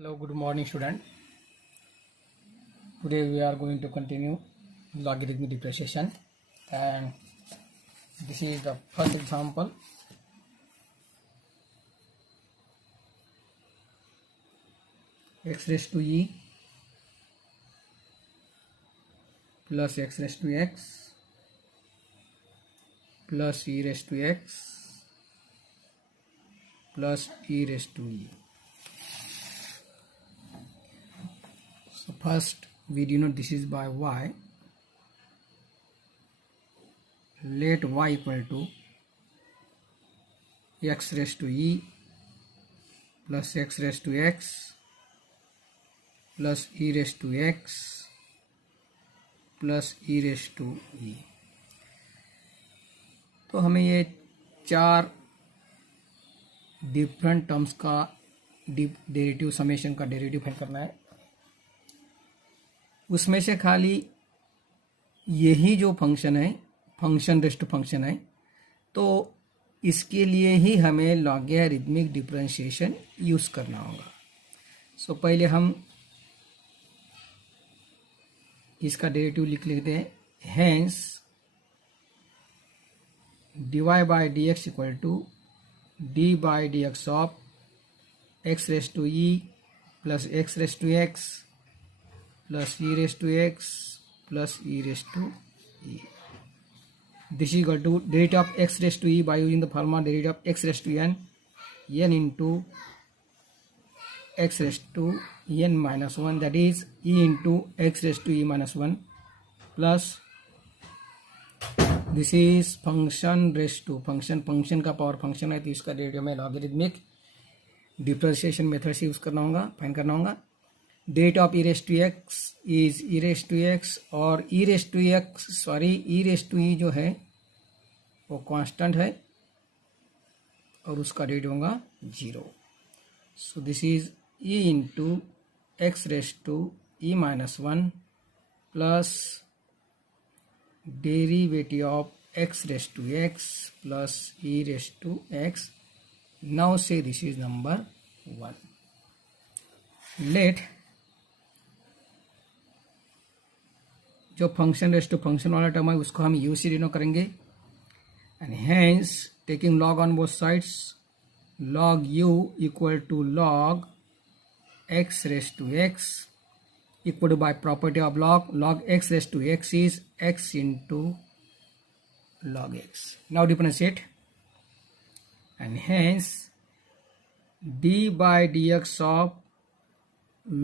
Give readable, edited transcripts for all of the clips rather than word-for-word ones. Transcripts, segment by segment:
Hello, good morning, student. Today we are going to continue logarithmic differentiation, and this is the first example. X raised to e plus x raised to x plus e raised to x plus e raised to e. So first we denote this is by y. Let y equal to x raised to e plus x raised to x plus e raised to x plus e raise to e. तो हमें ये चार different terms का derivative summation का derivative find करना है. उसमें से खाली यही जो फंक्शन है, फंक्शन रेस टू फंक्शन है, तो इसके लिए ही हमें लॉगरिथमिक डिफरेंशिएशन यूज़ करना होगा. सो पहले हम इसका डेरिवेटिव लिख लेते हैं. Hence dy by d x equal to d by d x of x raise to e plus x raise to x plus e raise to x plus e raise to e. This is equal to derivative of x raise to e by using the formula derivative of x raise to n into x raised to n minus 1, that is e into x raised to e minus 1 plus this is function raised to function का power function है, तो इसका derivative में logarithmic differentiation method से use करना होगा, find करना होगा. Derivative of e raised to x is e raised to x और e raised to x e raised to e जो है वो कांस्टेंट है और उसका डेरिवेटिव होगा 0. So this is e into x raised to e minus 1 plus derivative of x raised to x plus e raised to x. Now say this is number 1. Let जो function raised to function वाला term है उसको हम u से denote करेंगे, and hence taking log on both sides, log u equal to log x raised to x equal to, by property of log x raised to x is x into log x. Now differentiate, and hence d by dx of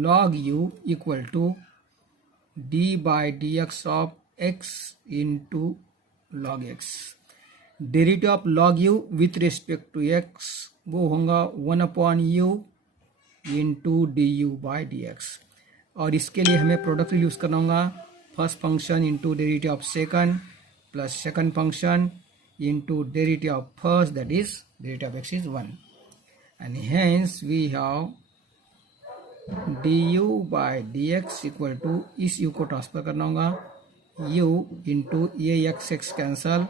log u equal to d by dx of x into log x. Derivative of log u with respect to x वो होगा 1/u into d u by d x, और इसके लिए हमें product use करना होगा. First function into derivative of second plus second function into derivative of first, that is derivative of x is 1, and hence we have d u by d x equal to, इस u को transfer करना होगा u into ये x cancel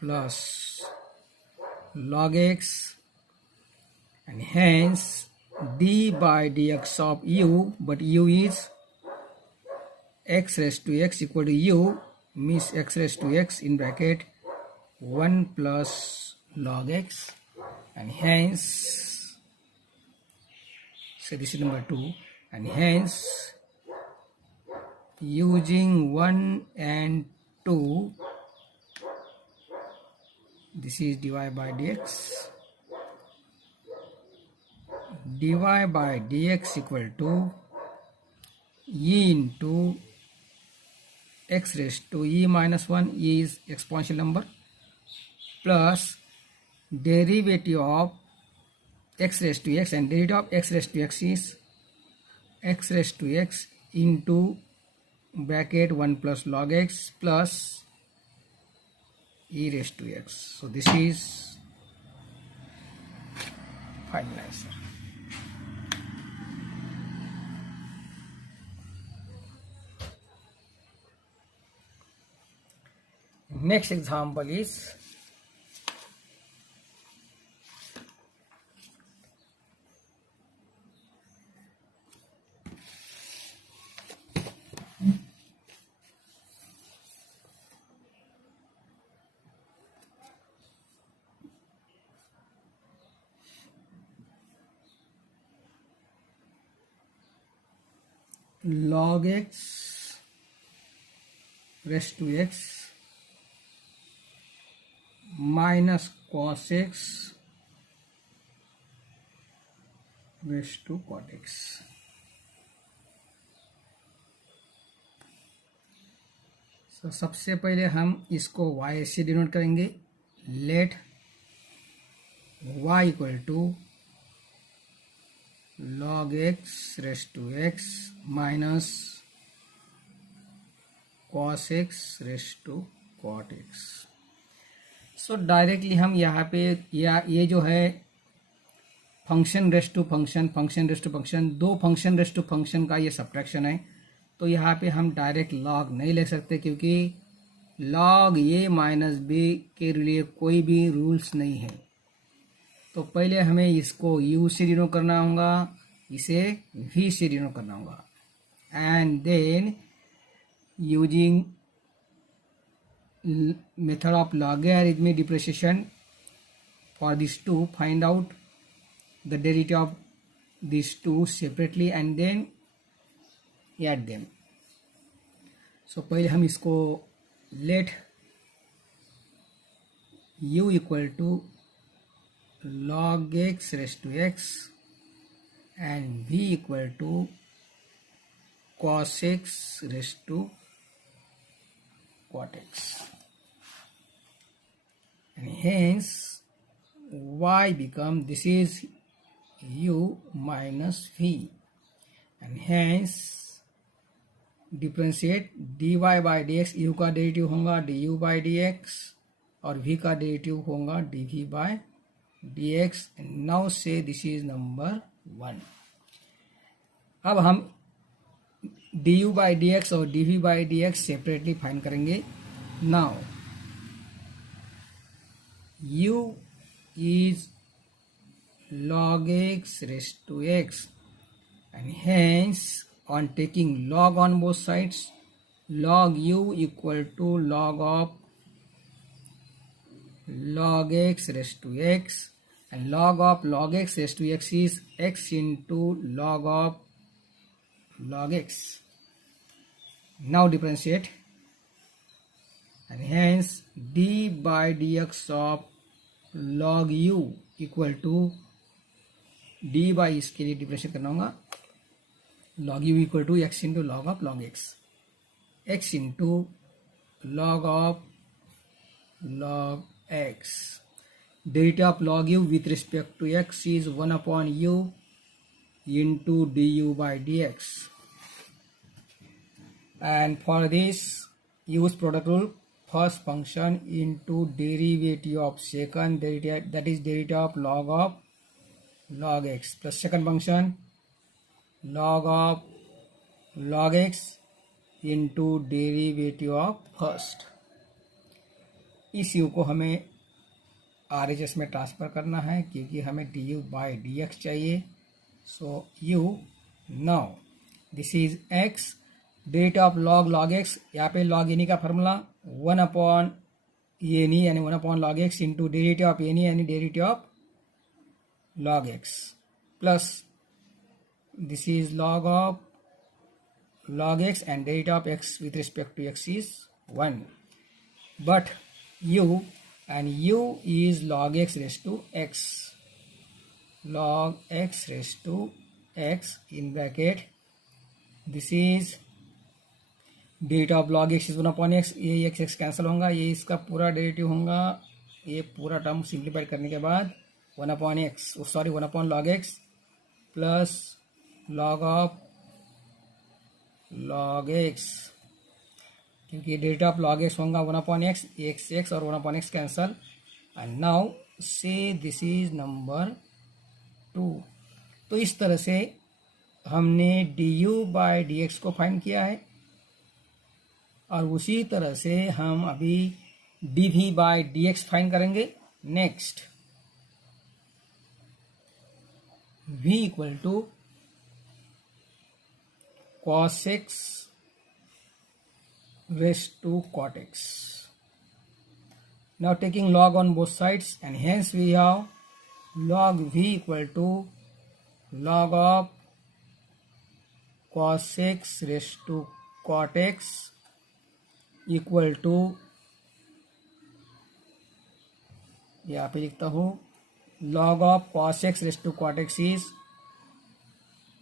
plus log x, and hence d by dx of u, but u is x raised to x equal to u means x raised to x in bracket 1 plus log x, and hence, so this is number 2, and hence using 1 and 2, this is dy by dx, dy by dx equal to e into x raised to e minus 1, e is exponential number, plus derivative of x raised to x, and derivative of x raised to x is x raised to x into bracket 1 plus log x plus e raised to x. So this is final answer. Next example is log x raised to x minus cos x raised to cot x. तो सबसे पहले हम इसको y से denote करेंगे. Let y equal to log x raised to x minus cos x raised to cot x. So directly हम यहाँ पे ये जो है function raised to function, function raised to function, दो फंक्शन रेस्ट टू फंक्शन का ये सब्ट्रैक्शन है. तो यहाँ पे हम डायरेक्ट लॉग नहीं ले सकते क्योंकि लॉग ए माइनस बी के लिए कोई भी रूल्स नहीं है. तो पहले हमें इसको u से डिनोट करना होगा, इसे v से डिनोट करना होगा. And then using method of logarithmic differentiation for these two, find out the derivative of these two separately and then add them. So पहले हम इसको let u equal to log x raised to x and v equal to cos x raised to cot x, and hence y become, this is u minus v, and hence differentiate dy by d x, u का derivative होगा du by d x और v का derivative होगा dv by d x. Now say this is number 1. अब हम du by d x और dv by d x separately find करेंगे. Now u is log x raised to x, and hence on taking log on both sides, log u equal to log of log x raised to x, and log of log x raised to x is x into log of log x. Now differentiate, and hence d by dx of log u equal to d by, इसके लिए differentiate करना होगा, log u equal to x into log of log x, x into log of log x. Derivative of log u with respect to x is 1 upon u into du by dx. And for this, use product rule. First function into derivative of second derivative, that is derivative of log x, plus second function log of log x into derivative of first. इस u को हमें RHS में transfer करना है क्योंकि हमें du by dx चाहिए. सो u, now this is x, derivative of log x, यहाँ पे log any का फार्मूला 1 अपॉन any यानी 1 upon log x into derivative of any यानी derivative of log x, plus this is log of log x and derivative of x with respect to x is 1, but u, and u is log x raised to x, log x raised to x in bracket, this is derivative of log x is 1 upon x, ये x cancel होगा, ये इसका पूरा derivative होगा, ये पूरा term simplified करने के बाद 1 upon x, sorry 1 upon log x plus log of log x, क्योंकि डेरिवेटिव ऑफ log x होगा 1 upon x, x और 1 upon x cancel. And now say this is number 2. तो इस तरह से हमने du बाई डी एक्स को find किया है, और उसी तरह से हम अभी dv by d x find करेंगे. Next v equal to cos x raised to cot x. Now taking log on both sides, and hence we have log v equal to log of cos x raised to cot x equal to, यहाँ पे लिखता हूँ log of cos x raised to cot x is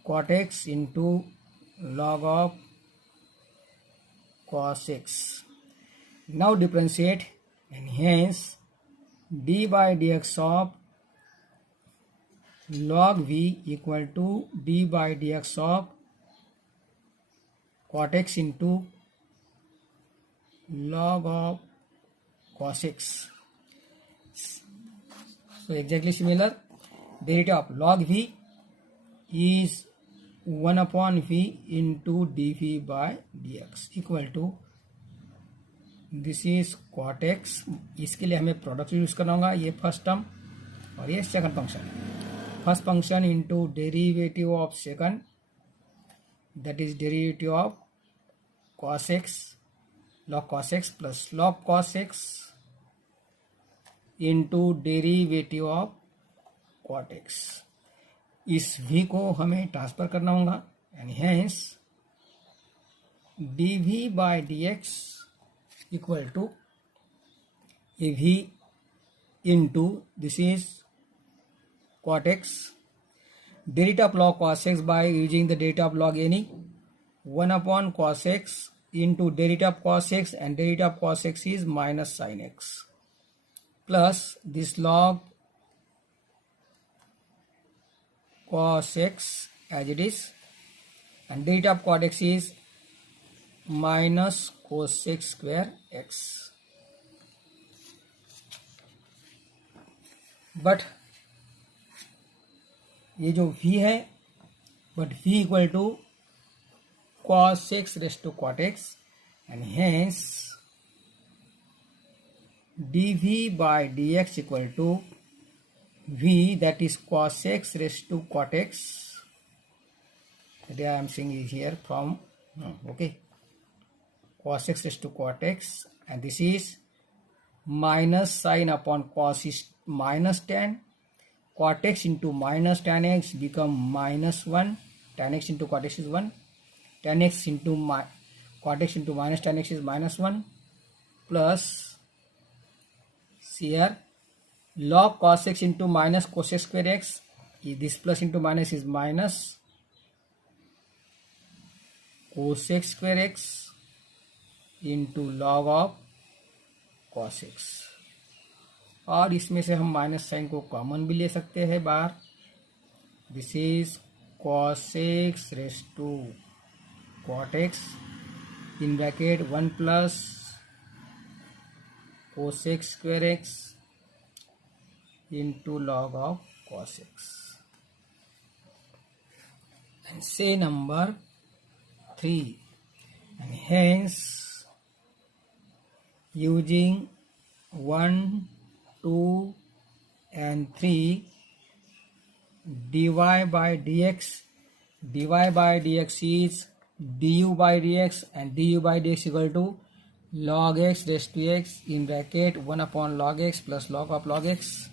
cot x into log of cos x. Now differentiate and hence d by dx of log v equal to d by dx of cot x into log of cos x. So exactly similar. Derivative of log v is 1 upon v into dv by dx equal to, this is cot x. इसके लिए हमें product use करना होगा, ये first term और ये second function. First function into derivative of second, that is derivative of cos x, log cos x plus log cos x into derivative of cot x. इस v को हमें transfer करना होगा and hence dv by dx equal to v into this is cot x, derivative of log cos x by using the derivative of log any, 1 upon cos x into derivative of cos x, and derivative of cos x is minus sin x, plus this log cos x as it is, and derivative of cot x is minus cos x square x. But ये जो v है, but v equal to cos x raised to cot x, and hence dv by dx equal to v, that is cos x raised to cot x, that I am saying is here from okay, cos x raised to cot x, and this is minus sin upon cos is minus tan, cot x into minus tan x become minus 1, tan x into cot x is 1, tan x into cot x into minus tan x is minus 1, plus here log cos x into minus cos x square x, this plus into minus is minus cos x square x into log of cos x. और इसमें से हम minus sign को common भी ले सकते हैं बाहर. This is cos x raised to cot x in bracket 1 plus cos x square x into log of cos x. And say number 3, and hence using 1, 2 and 3, dy by dx, dy by dx is du by dx, and du by dx equal to log x raised to x in bracket 1 upon log x plus log of log x.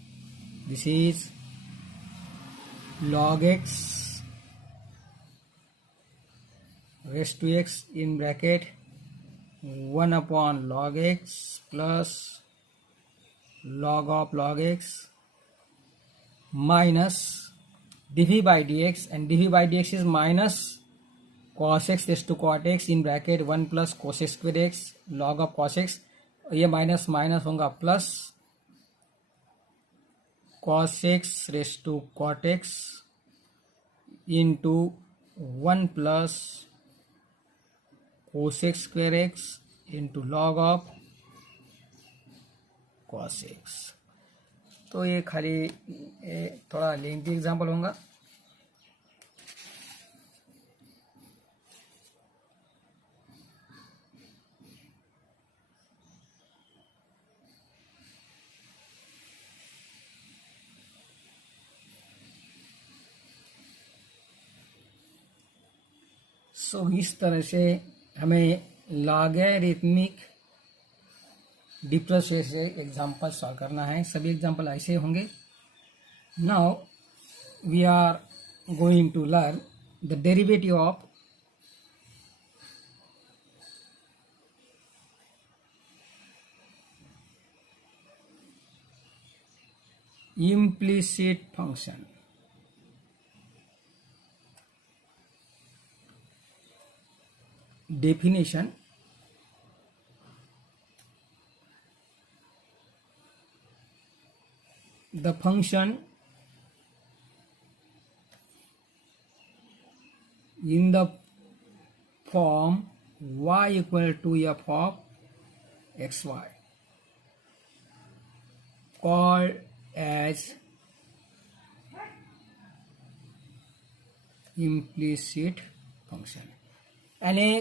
This is log x raised to x in bracket 1 upon log x plus log of log x minus dv by dx, and dv by dx is minus cos x raised to cot x in bracket 1 plus cos x square x log of cos x. ये minus minus होगा plus cos x raised to cot x into 1 plus cos x square x into log of cos x. तो ये खाली थोड़ा lengthy example होगा. सो इस तरह से हमें लॉगरिथमिक डिफरेंशियल से एग्जाम्पल सॉल्व करना है. सभी एग्जाम्पल ऐसे होंगे. Now we are going to learn the derivative of implicit function. Definition: the function in the form y equal to f of xy called as implicit function. यानी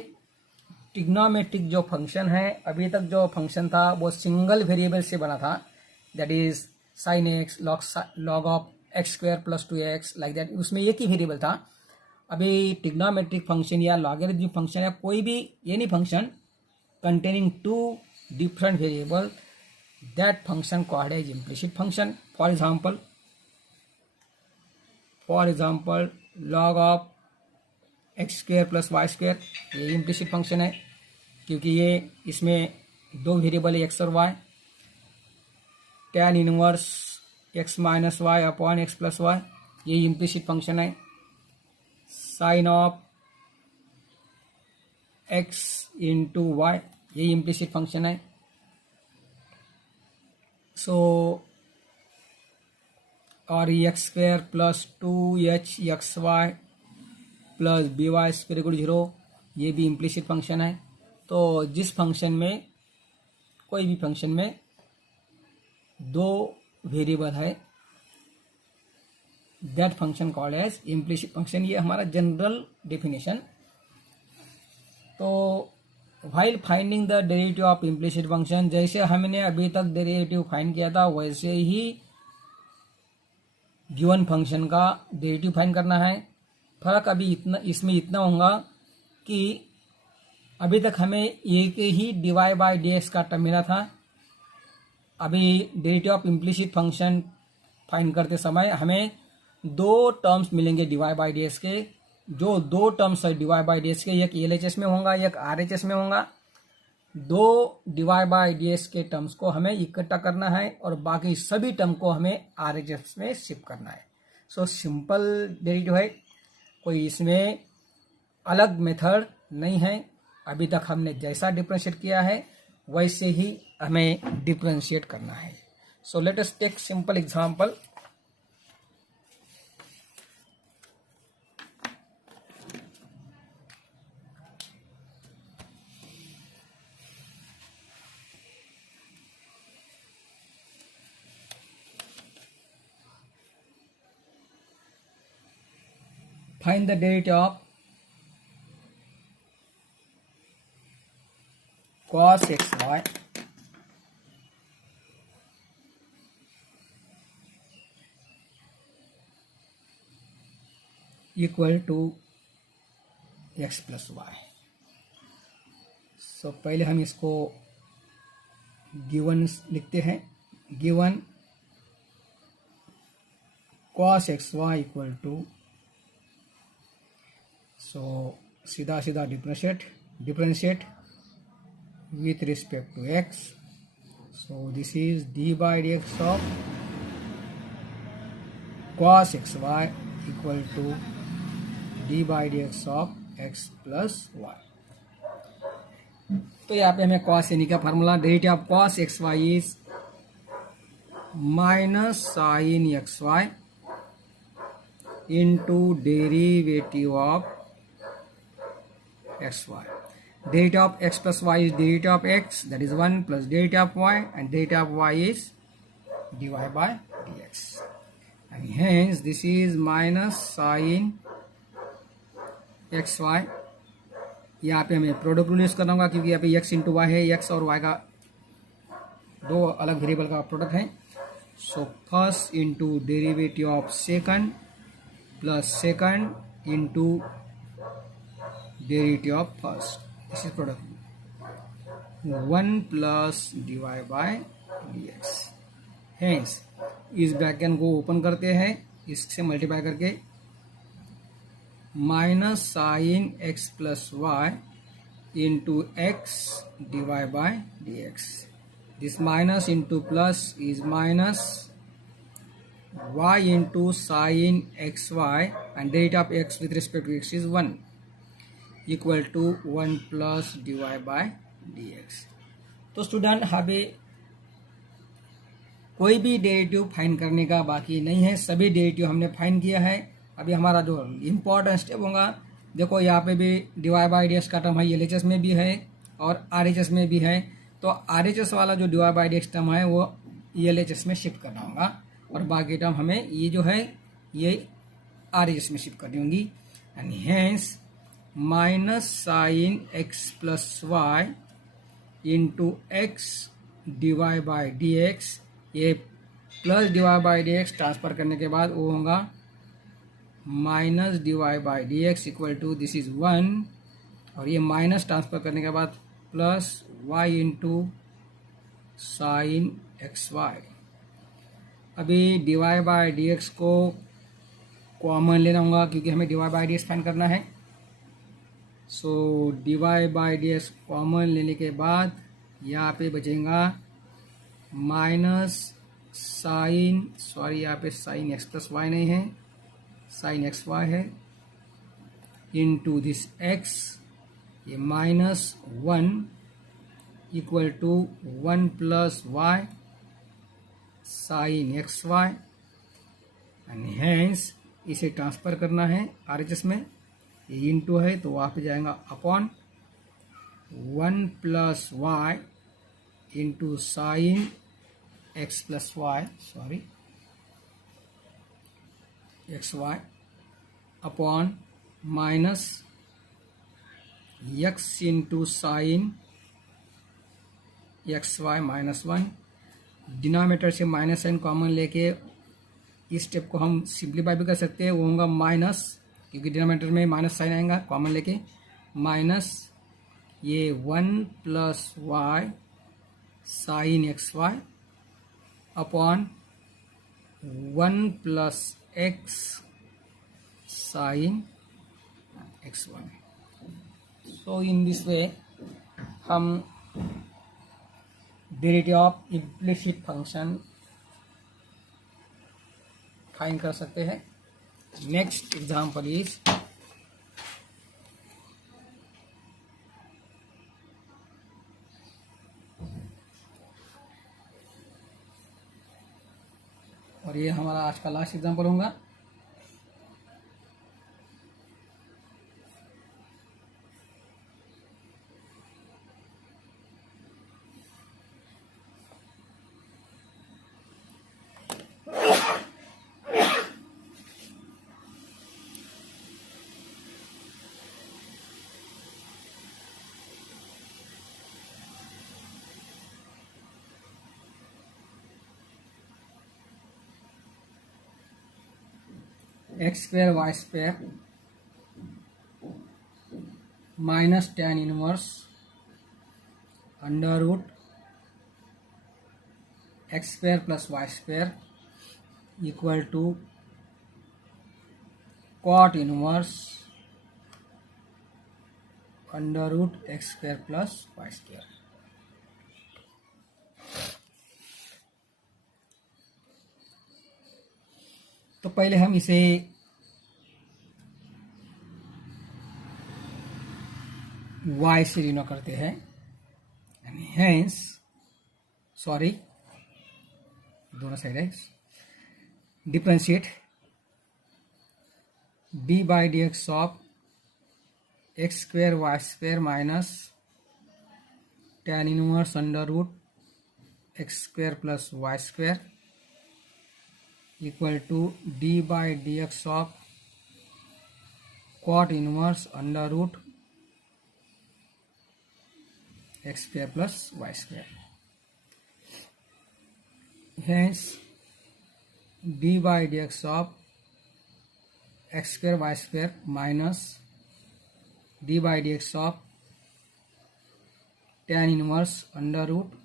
trigonometric जो function है, अभी तक जो फंक्शन था वो सिंगल वेरिएबल से बना था, that is sine x log of x square plus 2x like that, उसमें एक ही वेरिएबल था. अभी ट्रिग्नोमेट्रिक फंक्शन या लॉगरिथमिक फंक्शन या कोई भी any function containing two different variable, that function called as implicit function. For example log of x square plus y square, ये इम्प्लिसिट फंक्शन है क्योंकि ये इसमें दो वेरिएबल है एक्स और y. Tan inverse x minus y upon x plus y, ये implicit function है. Sine of x into y, ये इम्प्लिसिट फंक्शन है. सो और x square plus 2h(xy) plus by square equal 0, ये भी इम्प्लिसिट फंक्शन है. तो जिस फंक्शन में, कोई भी फंक्शन में दो वेरिएबल है, that function called as implicit function. ये हमारा जनरल डेफिनेशन. तो while finding the derivative of implicit function, जैसे हमने अभी तक डेरिवेटिव फाइंड किया था वैसे ही गिवन फंक्शन का डेरिवेटिव फाइंड करना है. फर्क अभी इसमें इतना होगा कि अभी तक हमें एक ही dy बाई dx का टर्म मिला था. अभी derivative of implicit function find करते समय हमें दो टर्म्स मिलेंगे dy बाई dx के. जो दो टर्म्स है dy बाई dx के, एक LHS में होगा, एक RHS में होगा. दो dy बाई dx के टर्म्स को हमें इकट्ठा करना है और बाकी सभी टर्म को हमें RHS में शिफ्ट करना है. सो सिंपल डेरिवेटिव है, कोई इसमें अलग मेथड नहीं है. अभी तक हमने जैसा डिफरेंशिएट किया है वैसे ही हमें डिफरेंशिएट करना है. So let us take simple example. Find the derivative of cos xy equal to x plus y. सो पहले हम इसको गिवन लिखते हैं. Given cos xy equal to, सो सीधा सीधा differentiate with respect to x. So this is d by dx of cos xy equal to d by dx of x plus y. तो यहाँ पे हमें cos यानी का formula, derivative of cos xy is minus sine xy into derivative of xy. Derivative of x plus y is derivative of x, that is 1 plus derivative of y, and derivative of y is dy by dx. And hence this is minus sin xy. यहाँ पे हमें product rule use करना होगा क्योंकि यहाँ पे x into Y है, x और y का दो अलग वेरिएबल का प्रोडक्ट है. So first into derivative of second plus second into derivative of first. This is product. 1 plus dy by dx. Hence इस ब्रैकेट को ओपन करते हैं, इससे मल्टीप्लाई करके minus sine x plus y into x dy by dx. This minus into plus is minus y into sin xy and derivative of x with respect to x is 1 equal to 1 plus dy by dx। तो student अभी कोई भी derivative find करने का बाकी नहीं है, सभी डेरिवेटिव हमने फाइंड किया है। अभी हमारा जो इम्पोर्टेंट स्टेप होगा, देखो यहाँ पे भी dy बाई dx का टर्म है, LHS में भी है और RHS में भी है। तो RHS वाला जो dy बाई dx टर्म है वो LHS में शिफ्ट करना होगा और बाकी टर्म हमें ये जो है ये RHS में शिफ्ट करनी होंगी। And hence minus sine x plus y into x d y by d x, ये plus d y by d x transfer करने के बाद वो होगा minus d y by d x equal to this is 1 और ये minus transfer करने के बाद plus y into sine x y. अभी d y by d x को कॉमन लेना होगा क्योंकि हमें d y by d x find करना है। So d y by d x common लेने के बाद यहाँ पे बचेगा माइनस साइन, सॉरी यहाँ पे साइन एक्स प्लस वाई नहीं है, साइन एक्स वाई है, इंटू दिस एक्स, ये minus 1 equal to 1 plus y sine x y and hence इसे ट्रांसफर करना है RHS में, ये इंटू है तो वहाँ पे जाएगा upon 1 plus y into sine x plus y, sorry x y upon minus x into sine x y minus 1। Denominator से माइनस साइन कॉमन लेके इस स्टेप को हम सिंप्लीफाई भी कर सकते हैं, वो होगा माइनस, क्योंकि डिनोमिनेटर में माइनस साइन आएगा कॉमन लेके, माइनस ये 1 plus y sine x y upon 1 plus x sine x y. So in this way हम derivative of implicit function find कर सकते हैं। नेक्स्ट एग्जाम्पल इज और ये हमारा आज का लास्ट एग्जाम्पल होगा। X square y square minus tan inverse under root x square plus y square equal to cot inverse under root x square plus y square. तो पहले हम इसे y से डिनो करते हैं, हेंस सॉरी दोनों side है, differentiate d by d x of x square y square minus tan inverse under root x square plus y square equal to d by d x of cot inverse under root x square plus y square. Hence d by d x of x square y square minus d by d x of tan inverse under root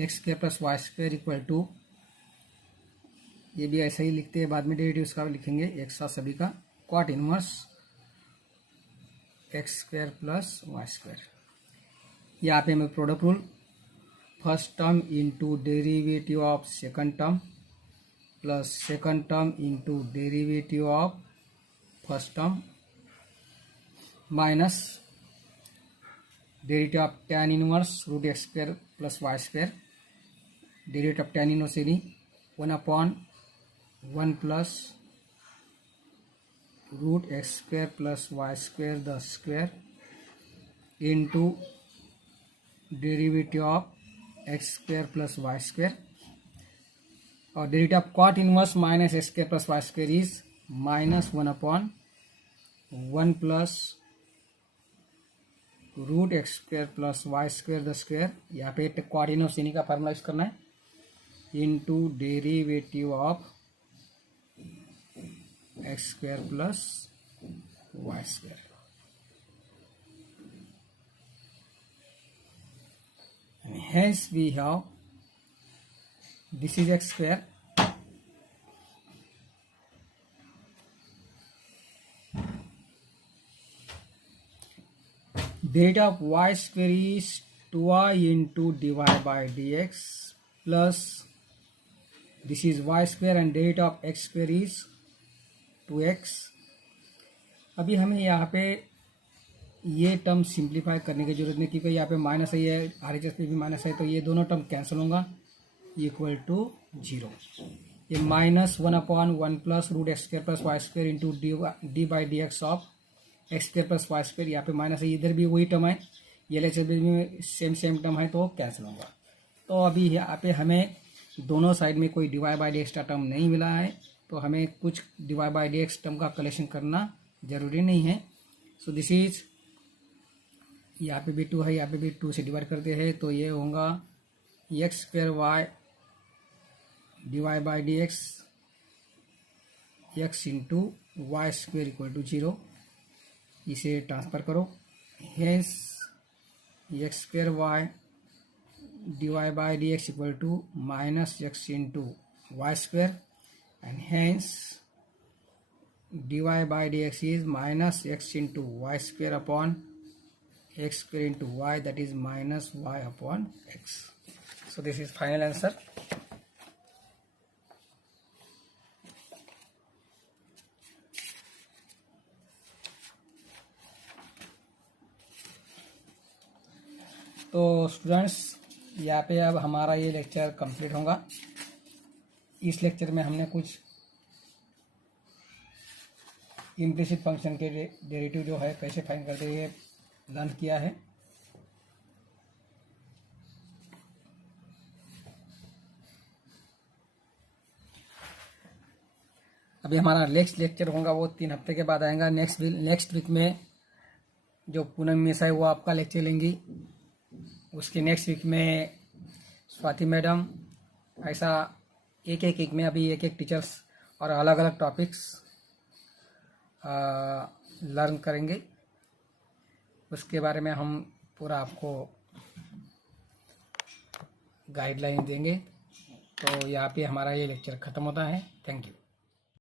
x square plus y square equal to, ये भी ऐसा ही लिखते हैं, बाद में derivatives का लिखेंगे एक साथ सभी का, cot inverse x square plus y square. यहाँ पे हमें product rule first term into derivative of second term plus second term into derivative of first term minus derivative of tan inverse root x square plus y square, derivative of tan inverse यानी 1/1 plus root x square plus y square the square into derivative of x square plus y square, और derivative of cot inverse minus x square plus y square is -1/1 plus root x square plus y square the square, यहाँ पे cot inverse इन्हीं का formula use करना है, into derivative of x square plus y square. And hence we have this is x square derivative of y square is 2y into dy by dx plus this is y square and derivative of x square is 2x। अभी हमें यहाँ पे ये term simplify करने की जरूरत नहीं, क्योंकि यहाँ पे माइनस है, ये RHS पे भी माइनस है, तो ये दोनों टर्म कैंसिल होगा इक्वल टू 0। ये -1/1 plus root x square plus y square into d by d x of x square plus y square, यहाँ पे माइनस है, इधर भी वही टर्म है, ये LHS में सेम टर्म है, तो कैंसिल होगा। तो अभी यहाँ पे हमें दोनों साइड में कोई d y by d x का टर्म नहीं मिला है, तो हमें कुछ d y by d x term का कलेक्शन करना जरूरी नहीं है। सो दिस इज, यहाँ पे भी 2 है, यहाँ पे भी 2 से डिवाइड करते हैं, तो ये होगा x square y d y by d x x into y square equal to 0। इसे ट्रांसफर करो, hence x square y d y by d x equal to minus x into y square, and hence dy by dx is minus x into y square upon x square into y, that is minus y upon x. So this is final answer. तो students, यहाँ पे अब हमारा ये lecture complete होगा। इस lecture में हमने कुछ इम्प्लिसिट फंक्शन के डेरिवेटिव जो है कैसे फाइंड करते हैं ये लर्न किया है। अभी हमारा नेक्स्ट लेक्चर होगा वो 3 हफ्ते के बाद आएगा। नेक्स्ट वीक में जो पूनम मिस है वो आपका लेक्चर लेंगी, उसके नेक्स्ट वीक में स्वाति मैडम, ऐसा एक वीक में अभी एक टीचर्स और अलग अलग टॉपिक्स लर्न करेंगे। उसके बारे में हम पूरा आपको गाइडलाइन देंगे। तो यहाँ पे हमारा ये लेक्चर ख़त्म होता है। Thank you.